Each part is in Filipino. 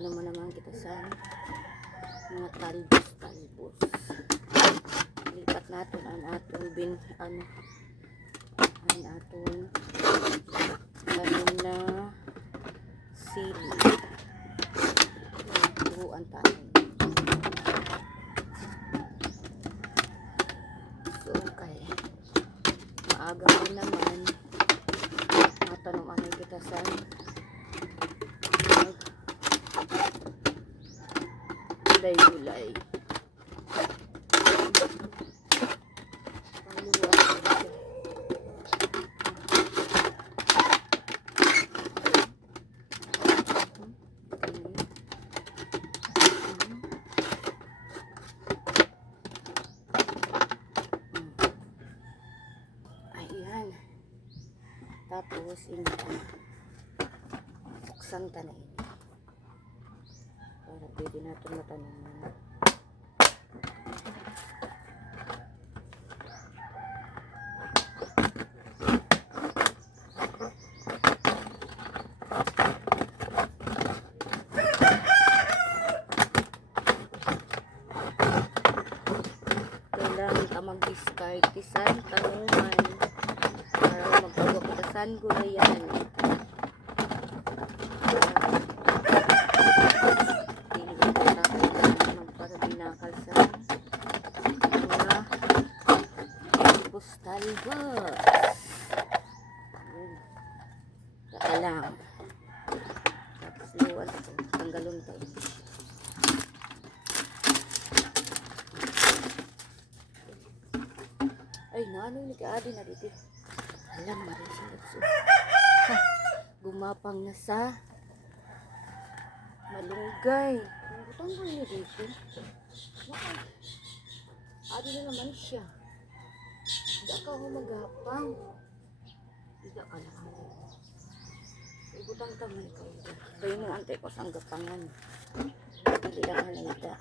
magtatanong mo naman kita sa mga talbos. Lipat natin ang atong ang atong tanim na sili. Turuan tayo. So, okay. Maaga mo naman. Matanong ano kita sa gulay-gulay. Ayan. Tapos, buksan ta na ini. Para pwede natin matanaman. Kailangan ka mag-discard isan tanungan para magpagawa kita san gulayan. Talbos. Saka lang. Tapos luwan ito. Tanggalon ito. Ay, naano ni kaadi na dito. Alam, marisilot. Gumapang na sa malunggay. Butang ko niya dito. Adi na naman siya. Hindi ka humagapang. Hindi ka lang. Ibutang kami ikaw. Kaya yung antay ko sa gapangan. Hindi lang halita.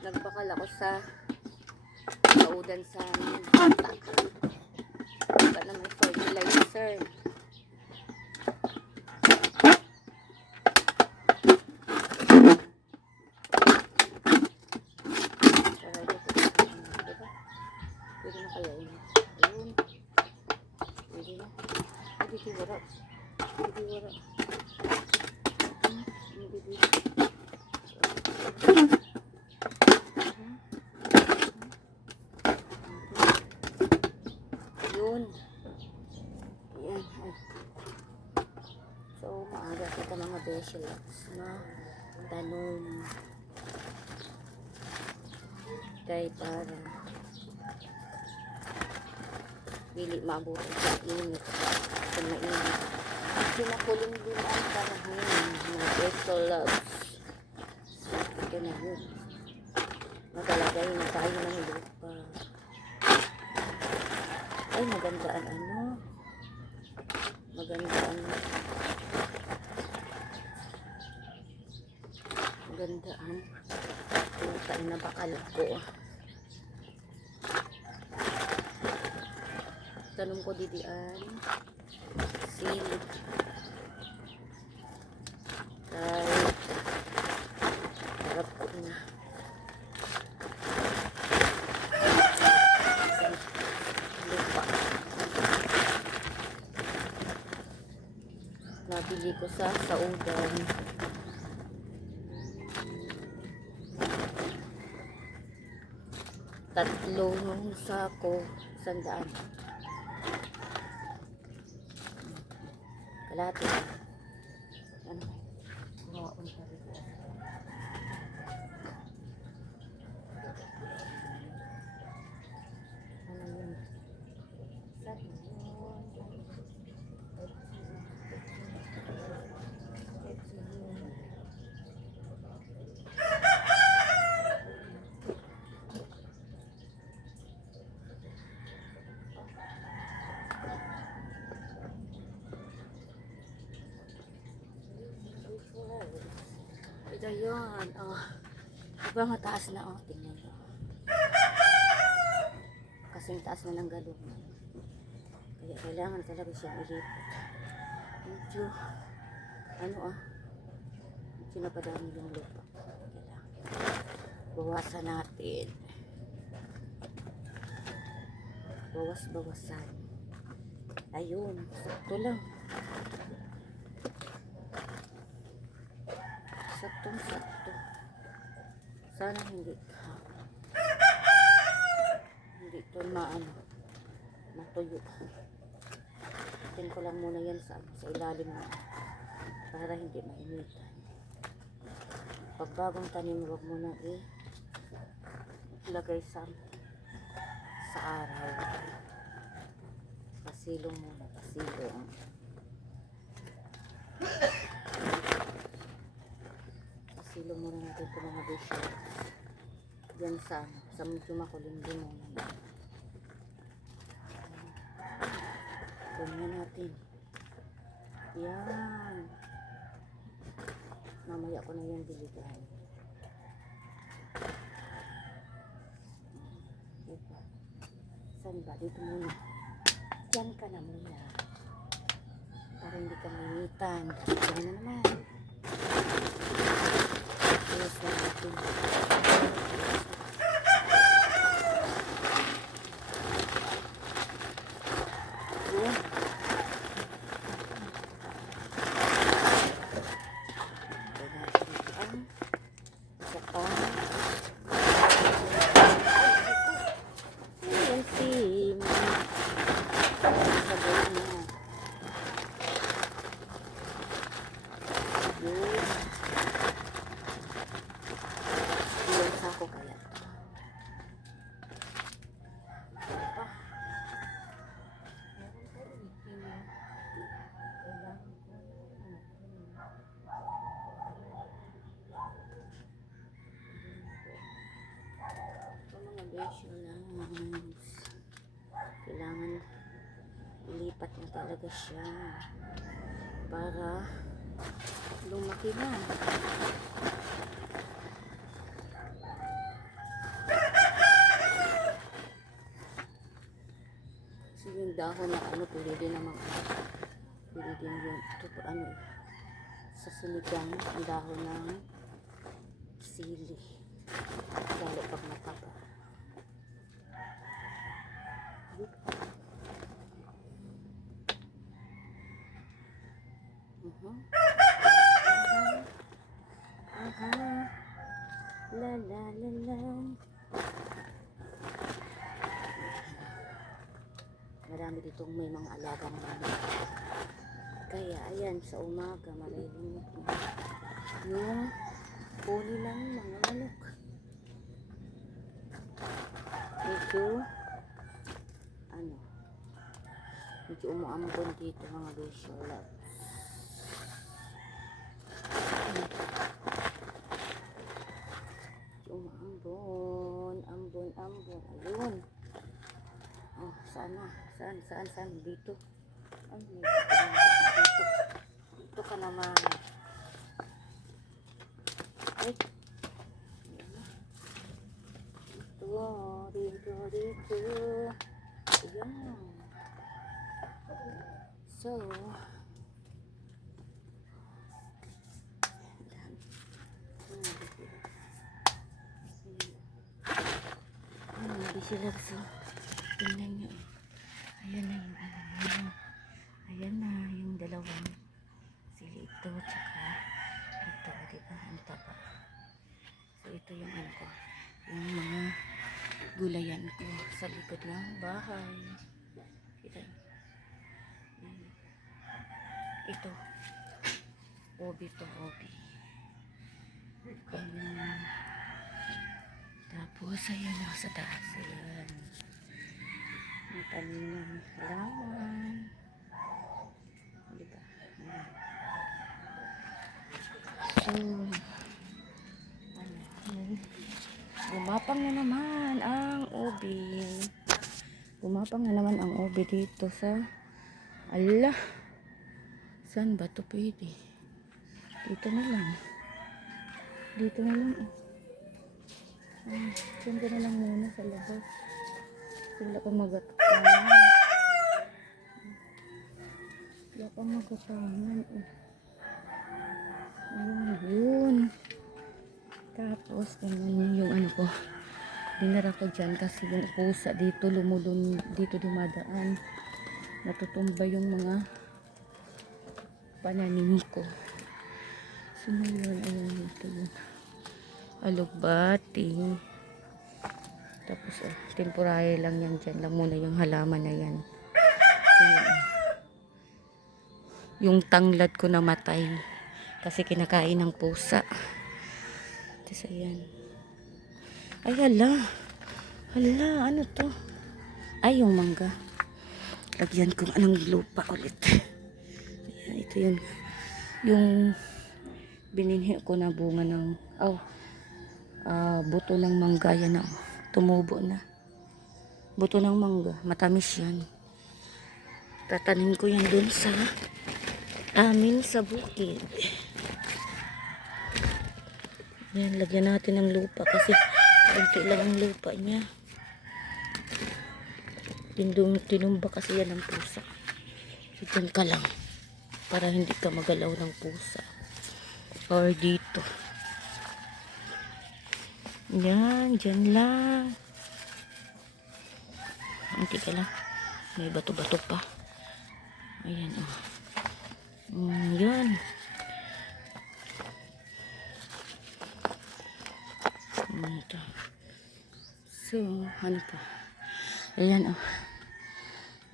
Nagbakal ako sa kaudan sa bata. Baka na may fertilizer. Pwede na kaya yun. Ayun. Pwede na. Pwede wala. Pwede wala. Yun. Yan. So, maaga kita mga vegetables na tanong. Kaya para dili mabuti sa init. Sa mainit. Pinakuling din ang panahon mga vegetables. Ito na yun. Nakalagay na tayo ng lupa. Ay, magandaan ano. Magandaan. Magandaan. Puta na bakal ko. Tanong ko didian. Sili. Ay. Harap ko na. Nabili ko sa saudan. Tatlong sako, 100. Kalahati. Ano? Waon pa rin. Ano yun? yun. Oh. Diba mataas na? Oh, tingnan nyo. Kasing taas na ng galungan. Kaya kailangan talaga siyang ilipat. Medyo, medyo napadami yung lupa. Kailangan. Bawasan natin. Bawas-bawasan. Ayun, sakto lang. Saktong-sakto. Sana hindi ito matuyo. Atin ko lang muna yan sa ilalim na para hindi mainitan. Pag bagong tanim, huwag mo na ilagay sa araw. Pasilong muna, pasilong. Pasilong muna natin ito mga bisyo. Yan sa medyo makulimlim muna. Ganyan natin. Yan. Mamaya ko na yan diligahan. Diba? Saan ba? Dito muna. Yan ka na muna. Para hindi ka mainitan. Ganyan na naman. Ayos na natin. Kailangan ilipat na talaga siya para lumaki na. So yung dahon na pwede din naman pwede din yung sa sinigang ang dahon ng sili lalo pag mataba. La la la la. Marami ditong may mga alagang manok. Kaya ayan sa umaga malilimutan yung huli ng mga manok. Medyo umuambon dito mga besyo. Ambon. Ayun. Oh, saan? Dito. Ay, dito ka naman. Ay. Dito. Ayan. So, sila so tingnan nyo ayan na yung dalawang sili ito tsaka ito diba ang taba. So ito yung yung mga gulayan ko sa likod ng bahay. Kita ito obi. Tapos ayan ako sa taas. Ayan. May tanim ng halaman. Diba? So, gumapang na naman ang ubi. Dito sa saan ba ito pwede? Dito na lang. Dito na lang. Diyan ka na lang muna sa labas. Wala pa magatangan. Wala pa magatangan. Ayun, yun. Tapos, ganyan yung ano ko. Dinara ko dyan kasi yung pusa dito lumulun, dito dumadaan. Natutumba yung mga pananim ko. So, yun, ayun, ito yun. Alugbati. Tapos, temporary lang yan dyan. Lang muna yung halaman na yan. Ito yun. Yung tanglad ko namatay. Kasi kinakain ng pusa. Tapos, ayan. Ay, hala. Hala, ano to? Ay, yung mangga. Lagyan ko anong lupa ulit. Ayan, ito yun. Yung bininhi ko na bunga ng buto ng mangga. Yan na. Tumubo na. Buto ng mangga. Matamis yan. Tatanim ko yan dun sa amin sa bukid. Yan, lagyan natin ng lupa kasi konti lang ang lupa niya. Tinumba kasi yan ng pusa. Diyan ka lang para hindi ka magalaw ng pusa. Or dito. Yan, dyan lang. Hindi ka lang. May bato-bato pa. Ayan, oh. Yan. Ito. So, ano pa? Ayan, oh.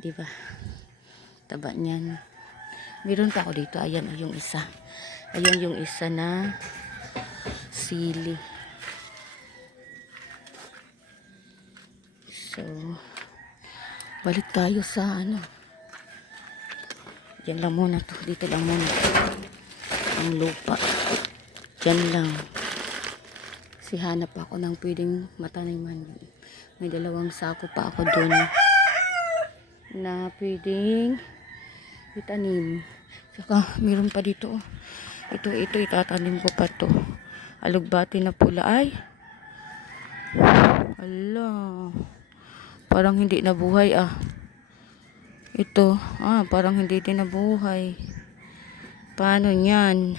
Diba? Taba niyan. Meron pa ako dito. Ayan, oh, yung isa. Ayan yung isa na sili. So, balik tayo sa ano. Diyan lang muna to. Dito lang muna. Ang lupa. Diyan lang. Kasi hanap ako ng pwedeng mataniman. May 2 sako pa ako dun na pwedeng itanim. Saka meron pa dito. Ito itatanim ko pa to. Alugbati na pula. Ay. Ala. Parang hindi nabuhay Ito. Parang hindi din nabuhay. Paano yan?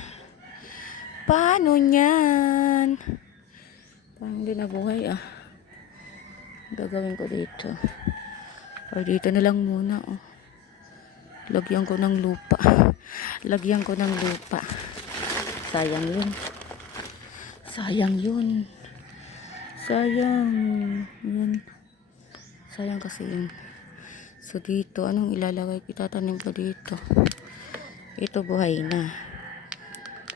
Paano yan? Parang hindi nabuhay Gagawin ko dito. O dito na lang muna Lagyan ko ng lupa. Lagyan ko ng lupa. Sayang yun. Sayang yun. Sayang. Yun. Sayang kasi yun. So dito, anong ilalagay? Itatanim ko dito. Ito buhay na.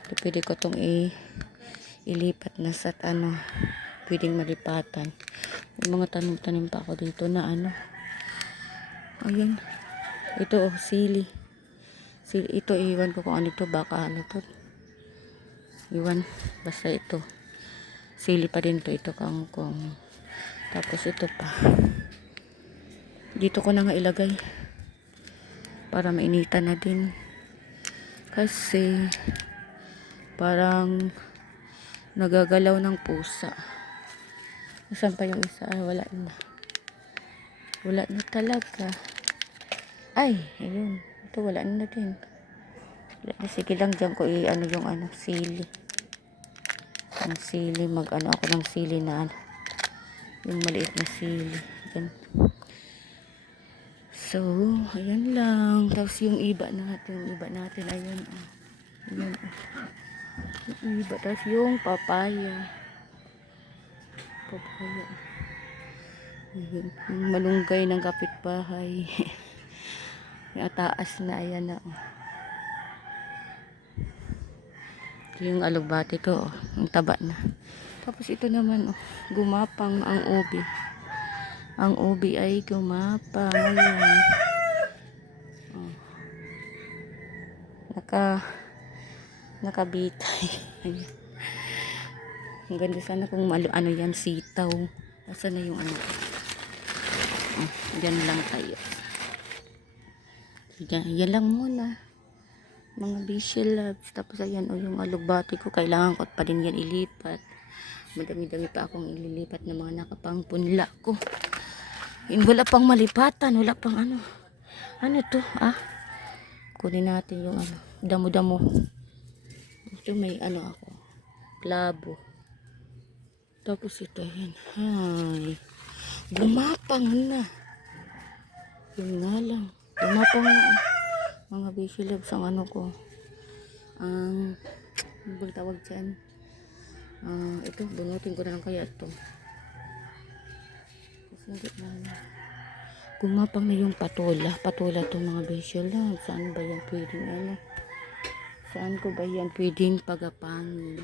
Ito pwede ko itong ilipat na sa pwedeng malipatan. May mga tanim-tanim pa ako dito na Ayan. Ito sili. Ito iwan ko kung ano to, baka ano to. Iwan. Basta ito. Sili pa din to. Ito kangkong. Tapos ito pa. Dito ko na nga ilagay. Para mainitan na din. Kasi parang nagagalaw ng pusa. Saan pa yung isa? Wala na. Wala na talaga. Ay, ayun. Ito wala na din. Wala na. Sige lang dyan ko yung sili. Ang sili. Ako ng sili na yung maliit na sili. Yan. So, ayan lang. Tapos yung iba natin. Ayan. Ayan. Yung iba. Tapos yung papaya. Ayan. Yung malunggay ng kapitbahay. Yung taas na. Ayan na. Ito yung alugbati ko. Ang taba na. Tapos ito naman. Gumapang ang ubi. Ang ubi ay gumapang. Ayan. Nakabitay. Ayan. Ang ganda sana kung yan, sitaw. Nasaan na yung Diyan lang tayo. Yan lang muna. mga busy loves. Tapos ayan o yung alugbati ko, kailangan ko pa din yan ilipat. Madami-dami pa akong ililipat ng mga nakapangpunla ko. Wala pang malipatan, wala pang ano to kunin natin yung ano, damo-damo. Ito may ano ako, klabo. Tapos ito yun, ay gumapang na. Yun nga lang, gumapang na mga busy loves ang ano ko, ang ano tawag dyan, ito bunutin ko na lang kaya ito kasi hindi na gumapang na yung patola to mga busy loves. Saan ba yan pwedeng ano, saan ko ba yan pwedeng pagapangin?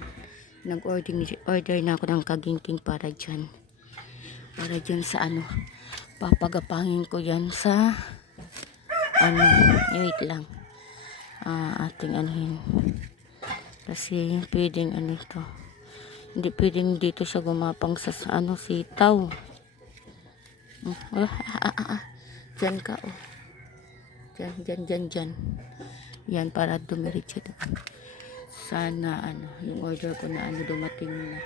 Nag-order na ako ng kagingking para dyan sa ano, papagapangin ko yan sa ano, wait lang, ating anuhin kasi pwedeng ano ito, hindi pwedeng dito siya gumapang sa ano, sitaw. Dyan ka dyan yan para dumiretso doon. Sana ano, yung order ko na ano dumating na,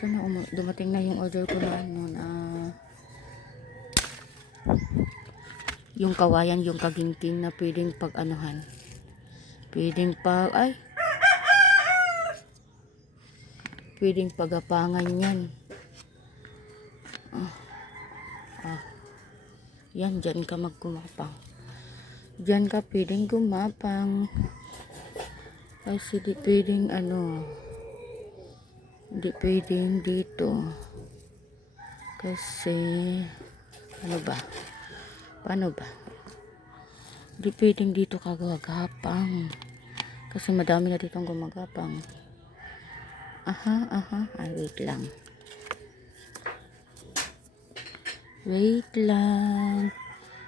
sana dumating na yung order ko na ano, na yung kawayan, yung kagingking na pwedeng pag anuhan, pwedeng pagapangan yan. Yan, dyan ka maggumapang, dyan ka pwedeng gumapang kasi di pwedeng ano, di pwedeng dito kasi paano ba di pwedeng dito kagagapang kasi madami na ditong gumagapang. Ay, wait lang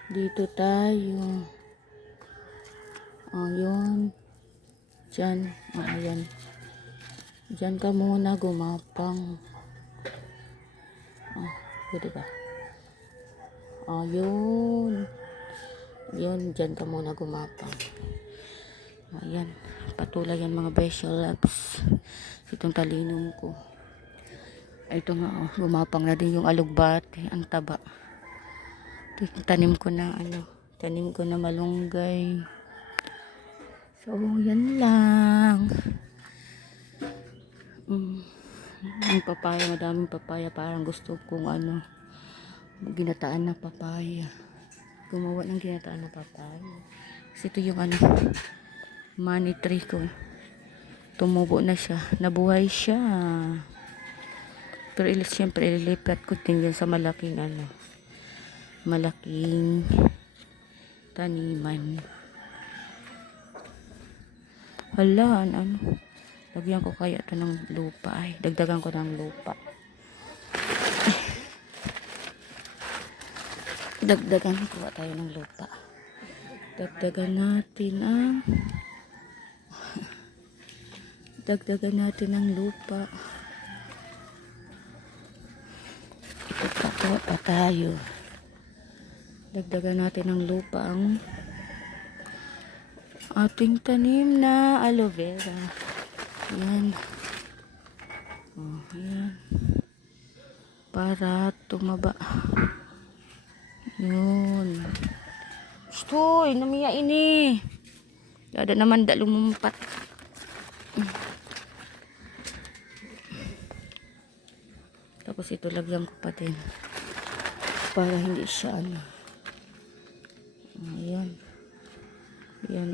dito tayo. Yun dyan, ayan dyan ka muna gumapang. Pwede ba? Yun dyan ka muna gumapang. Ayan, patulay yan mga special loves. Itong talinong ko. Ito nga gumapang na din yung alugbati, ang taba. Tanim ko na malunggay. So yan lang. Yung papaya, madaming papaya, parang gusto kong ano, ginataan na papaya, gumawa ng ginataan na papaya. Kasi ito yung ano, money tree ko, tumubo na siya, nabuhay siya, pero siyempre ililipat ko din sa malaking ano, malaking taniman. Hala, ano, lagyan ko kaya ito ng lupa, dagdagan ko ng lupa. Kuha tayo ng lupa. Dagdagan natin ng lupa. Kuha pa tayo. Dagdagan natin ng lupa ang ating tanim na aloe vera. Yan. Ayan. Para tumaba. Yun. Stoy, namiya ini. Ada naman lumumpat. Tapos ito lagyan ko pa din. Para hindi siya ano. Ayan. Ayan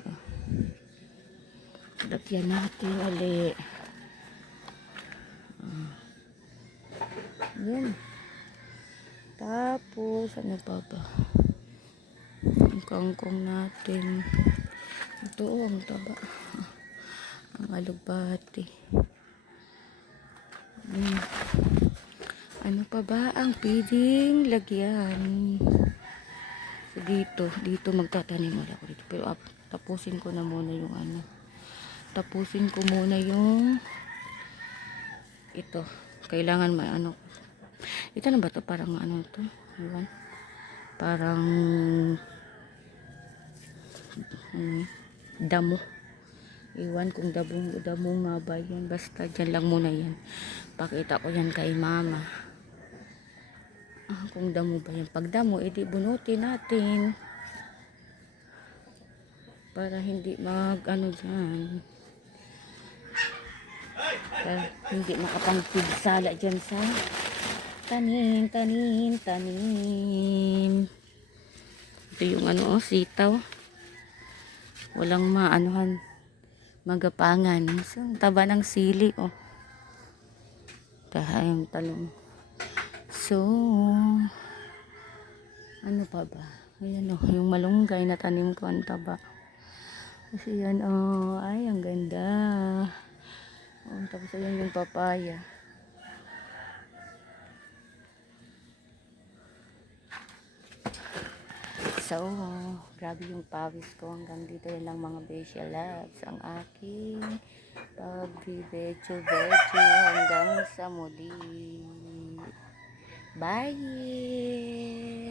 lagyan natin ulit. Ayan. Tapos ano pa ba? Ang kangkong natin. Ito ang taba. Ang alugbati. Ano pa ba ang pwedeng lagyan? So dito magtatanim ako dito. Pero tapusin ko na muna yung ano. Tapusin ko muna yung ito. Kailangan may ano. Ito na ba ito? Parang ano ito? Iwan. Parang damo. Iwan kung damo nga ba yan. Basta dyan lang muna yan. Pakita ko yan kay mama. Kung damo ba yan. Pag damo, edi bunutin natin. Para hindi ano dyan. Para hindi makapangpigsala dyan sa tanim. Ito yung sitaw. Walang maanuhan. Magapangan. So, ang taba ng sili, Yung talong. So, ano pa ba? Ayan, yung malunggay na tanim ko, ang taba. Kasi yan, ay, ang ganda. Tapos ayan yung papaya. So, grabe yung pawis ko. Hanggang dito na lang mga Besia Loves. Ang aking pag-video hanggang sa muli. Bye!